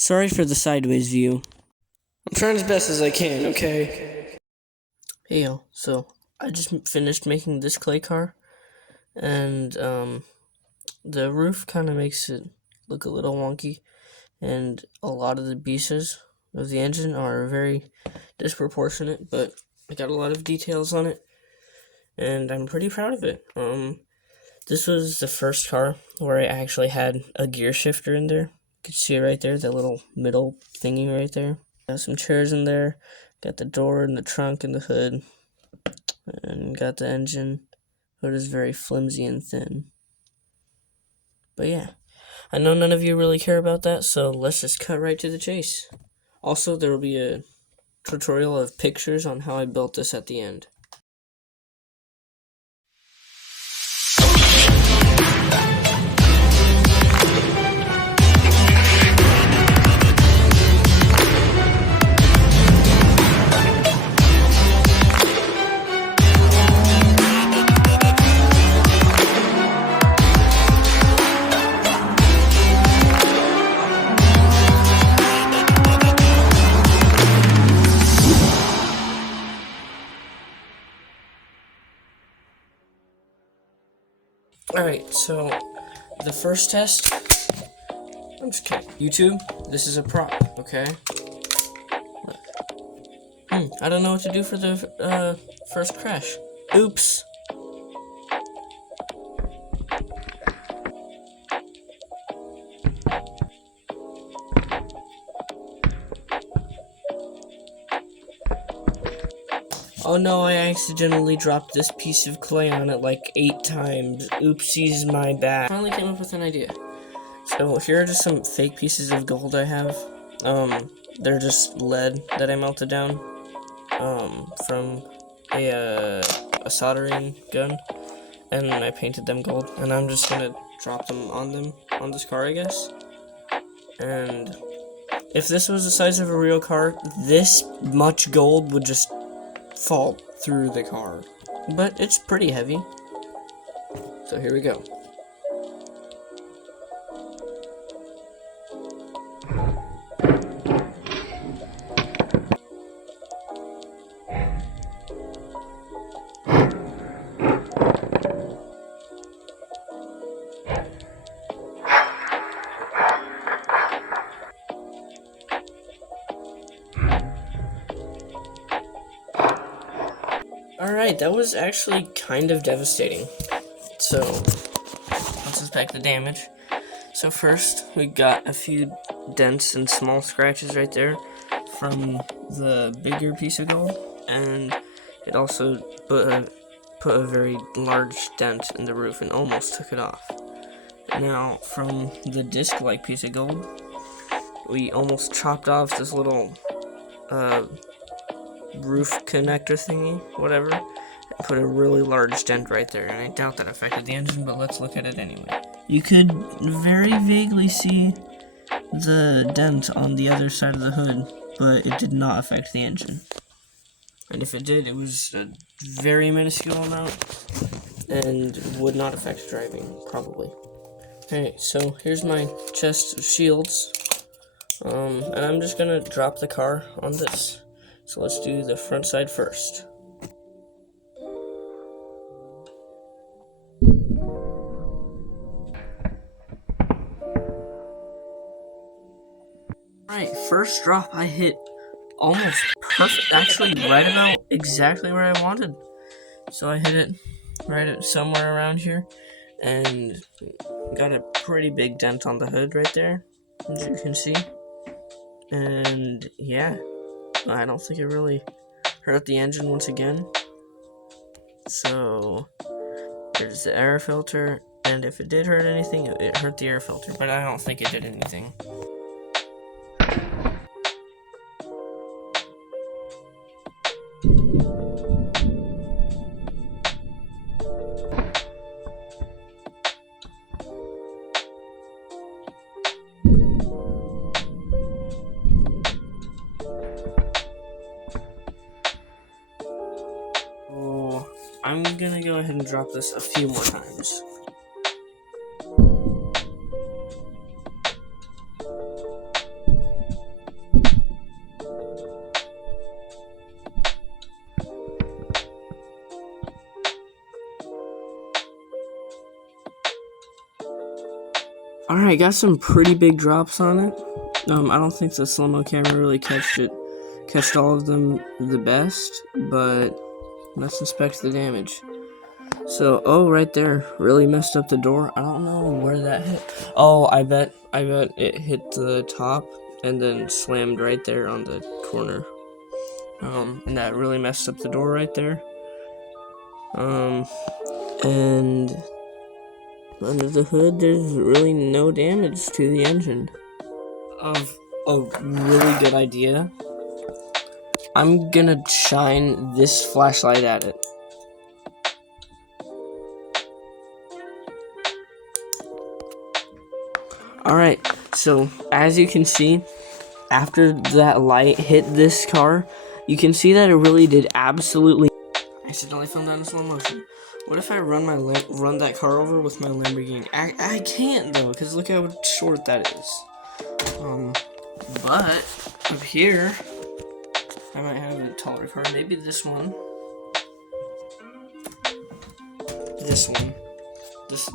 Sorry for the sideways view. I'm trying as best as I can, okay? Hey yo, so I just finished making this clay car, and the roof kind of makes it look a little wonky, and a lot of the pieces of the engine are very disproportionate, but I got a lot of details on it, and I'm pretty proud of it. This was the first car where I actually had a gear shifter in there. You can see it right there, that little middle thingy right there. Got some chairs in there, got the door and the trunk and the hood, and got the engine. Hood is very flimsy and thin. But yeah, I know none of you really care about that, so let's just cut right to the chase. Also, there will be a tutorial of pictures on how I built this at the end. Alright, so the first test, I'm just kidding. YouTube, this is a prop, okay? I don't know what to do for the first crash. Oops. Oh no, I accidentally dropped this piece of clay on it like 8 times. Oopsies, my bad. Finally came up with an idea. So here are just some fake pieces of gold I have. They're just lead that I melted down from a soldering gun, and I painted them gold. And I'm just gonna drop them on this car, I guess. And if this was the size of a real car, this much gold would just fall through the car. But it's pretty heavy. So here we go. Alright, that was actually kind of devastating. So, let's inspect the damage. So first, we got a few dents and small scratches right there from the bigger piece of gold, and it also put a very large dent in the roof and almost took it off. Now, from the disc-like piece of gold, we almost chopped off this little roof connector thingy, whatever, and put a really large dent right there, and I doubt that affected the engine, but let's look at it anyway. You could very vaguely see the dent on the other side of the hood, but it did not affect the engine. And if it did, it was a very minuscule amount, and would not affect driving, probably. Okay, so here's my chest of shields, and I'm just gonna drop the car on this. So let's do the front side first. Alright, first drop I hit almost perfect, actually right about exactly where I wanted. So I hit it right at somewhere around here, and got a pretty big dent on the hood right there, as you can see. And yeah, I don't think it really hurt the engine once again. So there's the air filter, and if it did hurt anything, it hurt the air filter, but I don't think it did anything. I'm gonna go ahead and drop this a few more times. Alright, got some pretty big drops on it. I don't think the slow-mo camera really catched all of them the best, but let's inspect the damage. So, oh, right there, really messed up the door. I don't know where that hit. Oh, I bet it hit the top and then slammed right there on the corner. And that really messed up the door right there. And under the hood, there's really no damage to the engine. Of a really good idea, I'm gonna shine this flashlight at it. Alright, so as you can see, after that light hit this car, you can see that it really did absolutely. I accidentally filmed that in slow motion. What if I run that car over with my Lamborghini? I can't though, because look how short that is. But up here, I might have a taller car. Maybe this one. This one.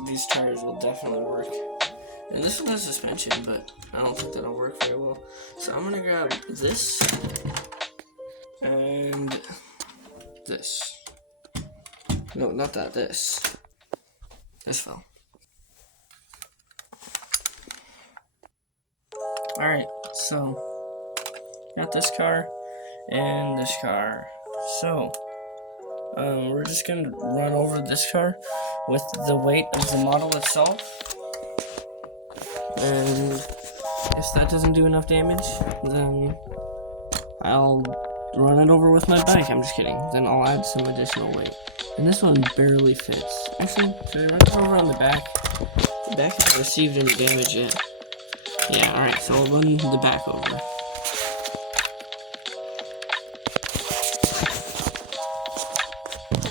These tires will definitely work. And this one has suspension, but I don't think that'll work very well. So I'm gonna grab this and this. No, not that. This. This fell. Alright, so got this car and this car. So we're just gonna run over this car with the weight of the model itself. And if that doesn't do enough damage, then I'll run it over with my bike. I'm just kidding. Then I'll add some additional weight. And this one barely fits. Actually, should I run it over on the back? The back hasn't received any damage yet. Yeah, alright, so I'll run the back over.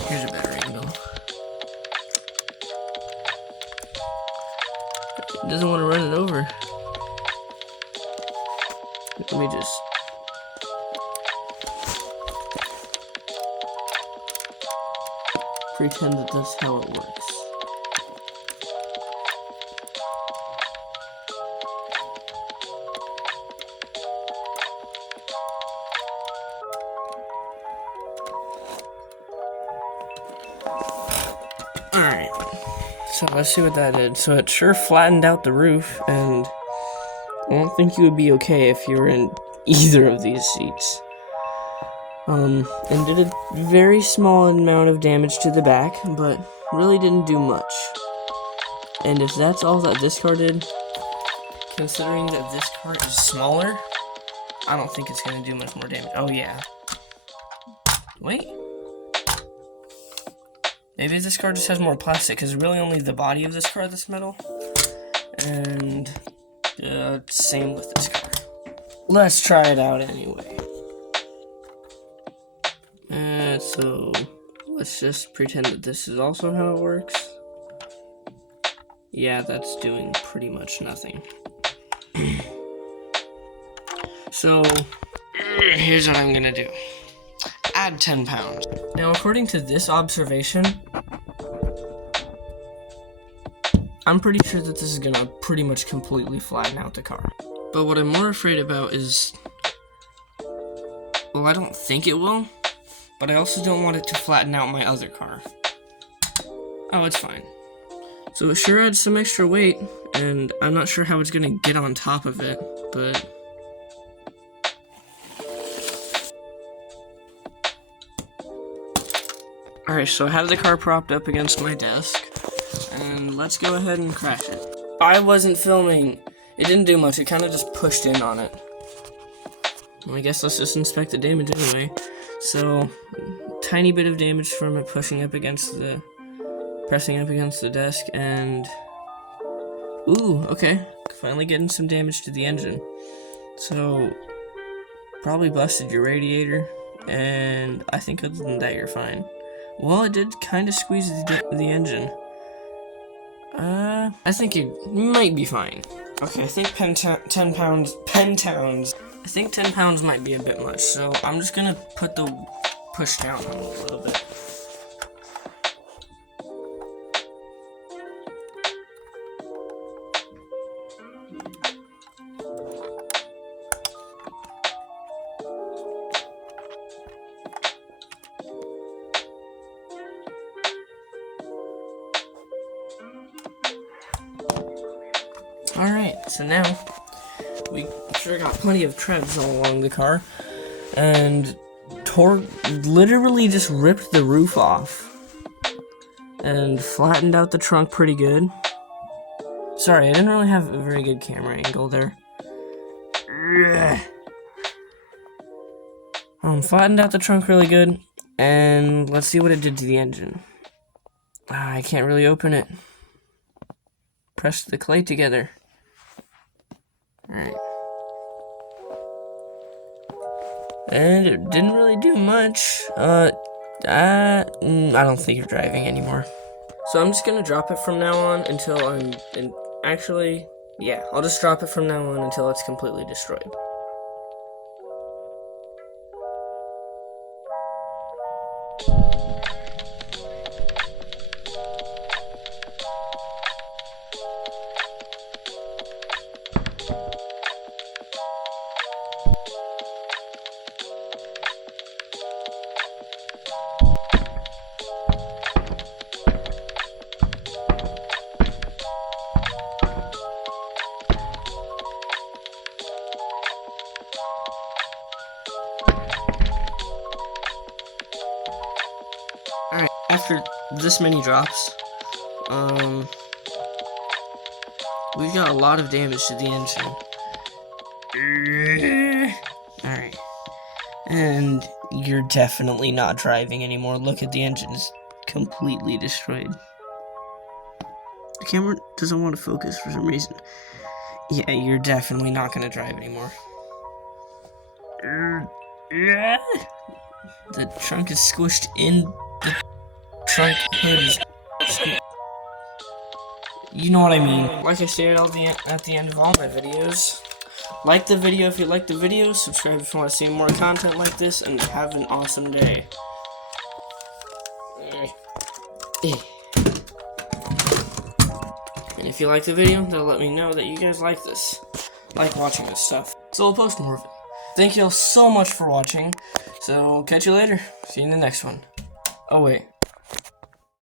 Here's a better angle. It doesn't want to run it over. Let me just... pretend that that's how it works. Alright, so let's see what that did. So it sure flattened out the roof, and I don't think you would be okay if you were in either of these seats. And did a very small amount of damage to the back, but really didn't do much. And if that's all that this car did, considering that this car is smaller, I don't think it's going to do much more damage. Oh yeah. Wait. Maybe this car just has more plastic, because really only the body of this car that's metal. And same with this car. Let's try it out anyway. So let's just pretend that this is also how it works. Yeah, that's doing pretty much nothing. So here's what I'm gonna do. Add 10 pounds. Now, according to this observation, I'm pretty sure that this is gonna pretty much completely flatten out the car. But what I'm more afraid about is, well, I don't think it will, but I also don't want it to flatten out my other car. Oh, it's fine. So it sure adds some extra weight, and I'm not sure how it's gonna get on top of it, but... Alright, so I have the car propped up against my desk, and let's go ahead and crash it. I wasn't filming. It didn't do much, it kind of just pushed in on it. Well, I guess let's just inspect the damage anyway. So, tiny bit of damage from it pressing up against the desk, and ooh, okay, finally getting some damage to the engine. So, probably busted your radiator, and I think other than that you're fine. Well, it did kind of squeeze the engine. I think it might be fine. Okay, I think 10 pounds. I think 10 pounds might be a bit much, so I'm just gonna put the push down on it a little bit. Alright, so now we sure got plenty of treads all along the car, and literally just ripped the roof off and flattened out the trunk pretty good. Sorry, I didn't really have a very good camera angle there. Flattened out the trunk really good, and let's see what it did to the engine. I can't really open it. Pressed the clay together. Alright. And it didn't really do much. I don't think you're driving anymore. So I'm just gonna drop it from now on until actually, yeah, I'll just drop it from now on until it's completely destroyed. Alright, after this many drops, we've got a lot of damage to the engine. Alright. And you're definitely not driving anymore. Look at the engine, it's completely destroyed. The camera doesn't want to focus for some reason. Yeah, you're definitely not going to drive anymore. The trunk is squished in. The trunk hood is squished. You know what I mean. Like I say at the end of all my videos, like the video if you like the video, subscribe if you want to see more content like this, and have an awesome day. And if you like the video, that'll let me know that you guys like this. Like watching this stuff. So I'll post more of it. Thank you all so much for watching. So catch you later. See you in the next one. Oh wait.